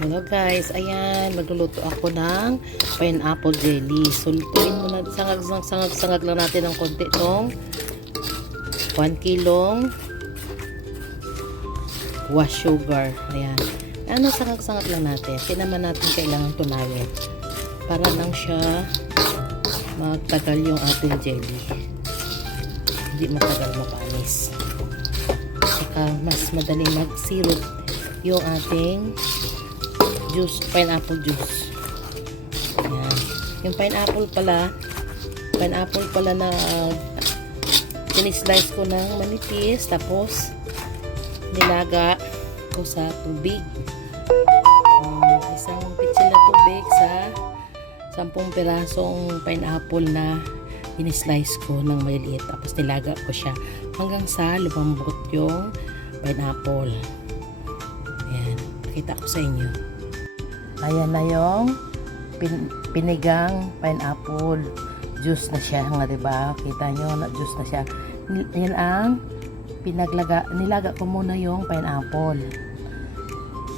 Hello guys, ayan, magluluto ako ng pineapple jelly. So, lutuin muna, sangag lang natin ng konti itong 1 kilong wash sugar. Ayan. Ano, sangag lang natin. Hindi naman natin kailangan tunayin. Para lang siya magtagal yung ating jelly. Hindi matagal mapanis. Saka mas madaling mag-syrup yung ating juice, pineapple juice. Ayan. Yung pineapple pala na sinislice ko ng manipis, tapos nilaga ko sa tubig. Isang pitsil na tubig sa 10 pirasong pineapple na sinislice ko ng maliliit. Tapos nilaga ko siya hanggang sa lumambot yung pineapple. Ayan. Nakita ko sa inyo. Ayan na yung pinigang pineapple. Juice na siya nga, diba? Kita nyo na juice na siya. Yan ang nilaga ko muna yung pineapple.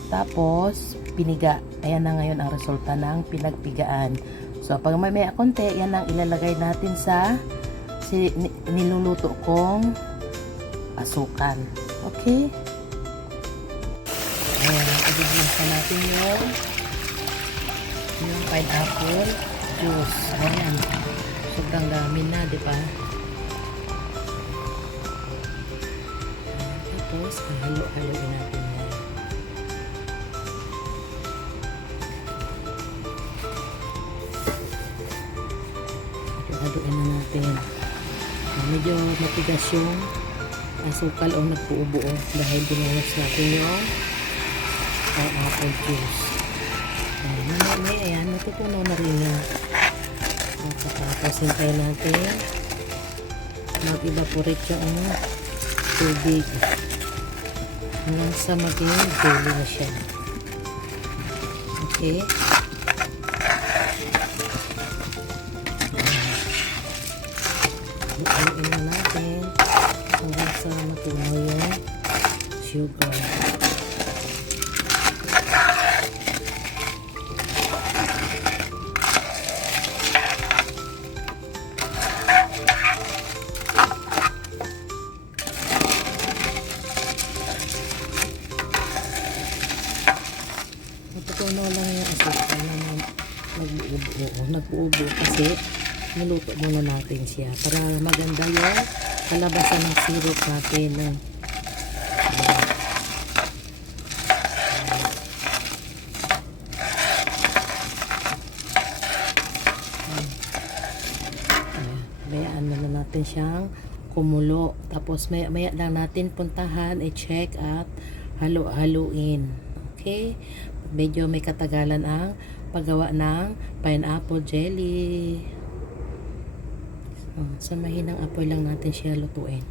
Tapos, piniga. Ayan na ngayon ang resulta ng pinagpigaan. So, pag may konti, yan ang ilalagay natin sa niluluto kong asukal. Okay? Ayan, ibigyan natin yung pineapple juice. Ayan. Sobrang dami na, di ba? Tapos, halo-haloin natin yan. Halo-haloin na natin. Medyo matigas yung asukal o nagpuubuo dahil binuwas natin yung pineapple juice. Ayan, natutunaw na rin yan. Tapos hintayin natin mag-evaporate yung tubig hanggang sa maging jelly na siya. Okay. Haluin na natin hanggang sa matunaw yung sugar. Natutunaw lang yung asukal na nag-uubo kasi niluto muna natin siya para maganda yung kalabasan ng syrup natin. Bayaan na natin siyang kumulo. Tapos maya lang natin puntahan, i-check at halo-haluin. Okay? Medyo may katagalan ang paggawa ng pineapple jelly. Sa mahinang apoy lang natin siya lutuin.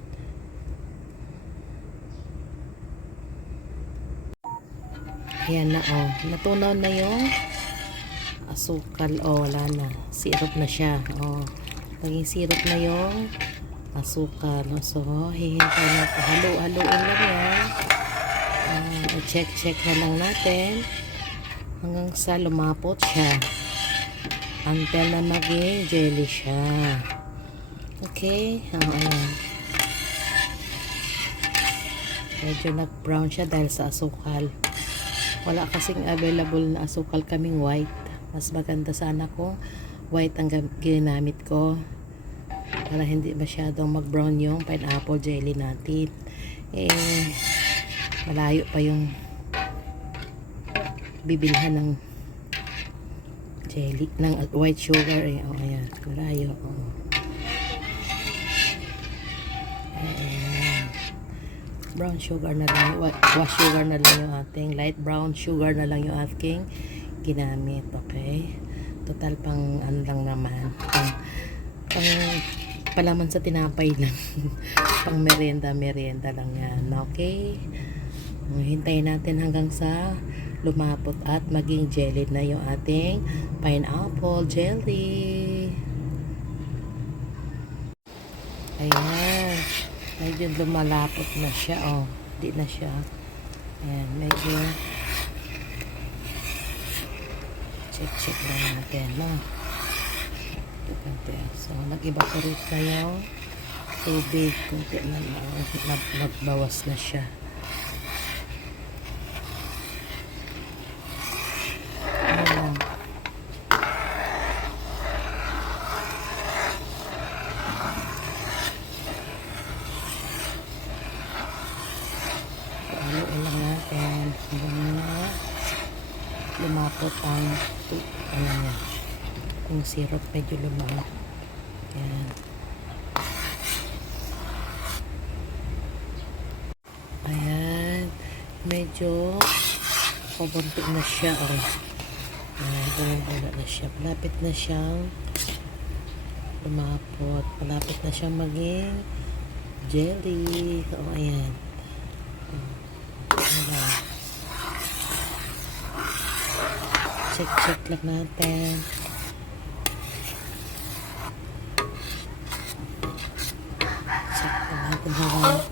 Ayan na, natunaw na yung asukal. Wala na. Syrup na siya. Naging syrup na yung asukal. So, hihintay na. Halo-haloin lang yan. I-check na lang natin hanggang sa lumapot siya until na maging jelly siya. Okay? Ayan. Medyo nag-brown siya dahil sa asukal. Wala kasing available na asukal kaming white. Mas maganda sana kung white ang ginamit ko para hindi masyadong mag-brown yung pineapple jelly natin. Malayo pa yung bibilhan ng jelly, ng white sugar. Ayan, malayo. Ayan. Brown sugar na lang, wash sugar na lang yung ating, light brown sugar na lang yung ating ginamit. Okay? Total pang ano lang naman. Pang palaman sa tinapay lang. Pang merienda lang yan. Okay? Hintayin natin hanggang sa lumapot at maging jelly na yung ating pineapple jelly. Ayan. Medyo lumalapot na siya. Di na siya. Ayan. Medyo Check lang natin, no? Kunti. So, nag-evaporate na yung tubig. Kunti na nagbawas na siya. Ayan. Haluin lang natin hanggang na lumapot ang yung syrup medyo lumamot. Ayan. Ayan. Medyo pabunti na siya. Ayan, bumubula na siya. Malapit na siyang lumapot. Malapit na siyang maging jelly. Ayan. Check lang natin. Check lang natin hanggang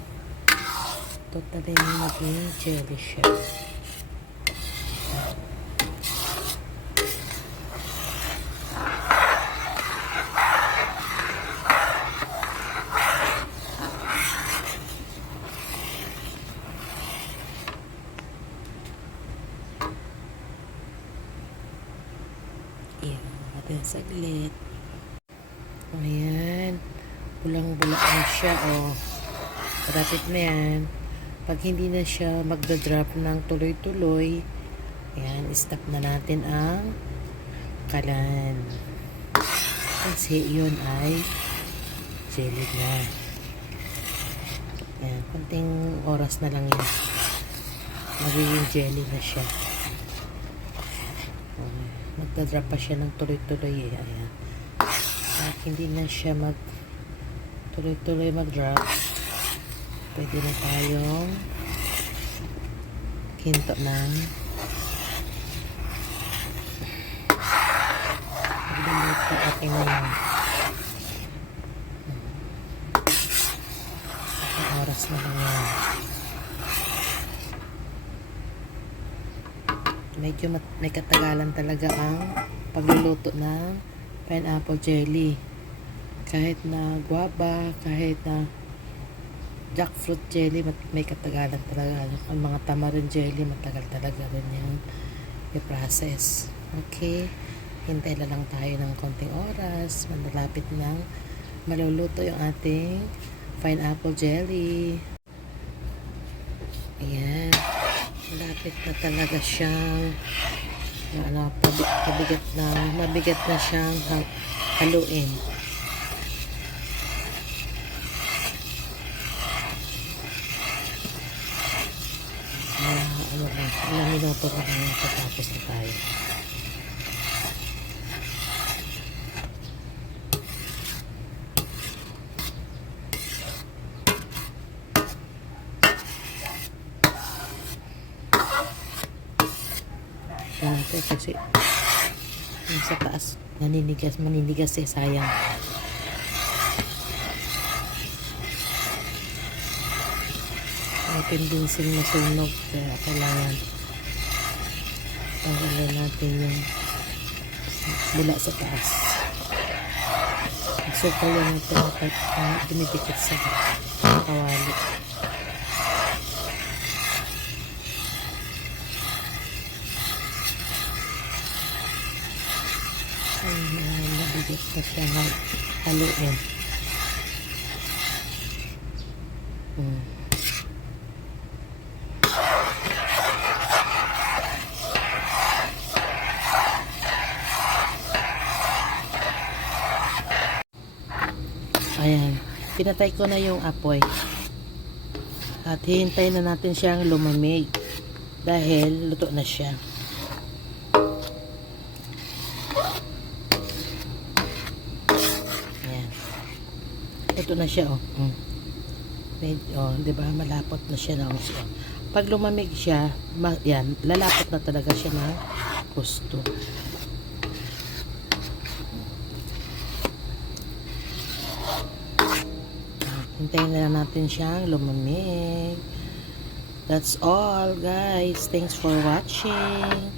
totally maging jelly siya. Natin saglit. Ayan. Bulang-bula na siya, Rapid na yan. Pag hindi na siya magdadrop ng tuloy-tuloy, ayan, stop na natin ang kalan. Kasi yun ay jelly na. Ayan, konting oras na lang yan. Magiging jelly na siya. Magdadrop pa siya ng tuloy-tuloy. Ayan. At hindi na siya tuloy-tuloy mag-drop. Pwede na tayong hinto ng pag-delete sa ating mga oras na lang yan. Medyo may katagalan talaga ang pagluluto ng pineapple jelly. Kahit na guava, kahit na jackfruit jelly, may katagalan talaga. Ang mga tamarind jelly, matagal talaga rin yung i-process. Okay, hintay na lang tayo ng konting oras. Malapit nang maluluto yung ating pineapple jelly. Ayan. Malapit na talaga siyang mabigat na siyang haluin. Ilang minuto na lang tapos na tayo. Kasi yung sa taas maninigas sayang. May tendency masunog, kaya kailangan tanggalin natin yung bula sa taas. Sukal yan ito kapag dumidikit sa kawali. Nabigit na siya haluin. Ayan, pinatay ko na yung apoy at hihintayin na natin siyang lumamig dahil luto na siya. Ayan, luto na siya. Medyo, di ba, malapot na siya na. Pag lumamig siya, yan, lalapot na talaga siya ng gusto. Hintayin na natin siyang lumamig. That's all, guys. Thanks for watching.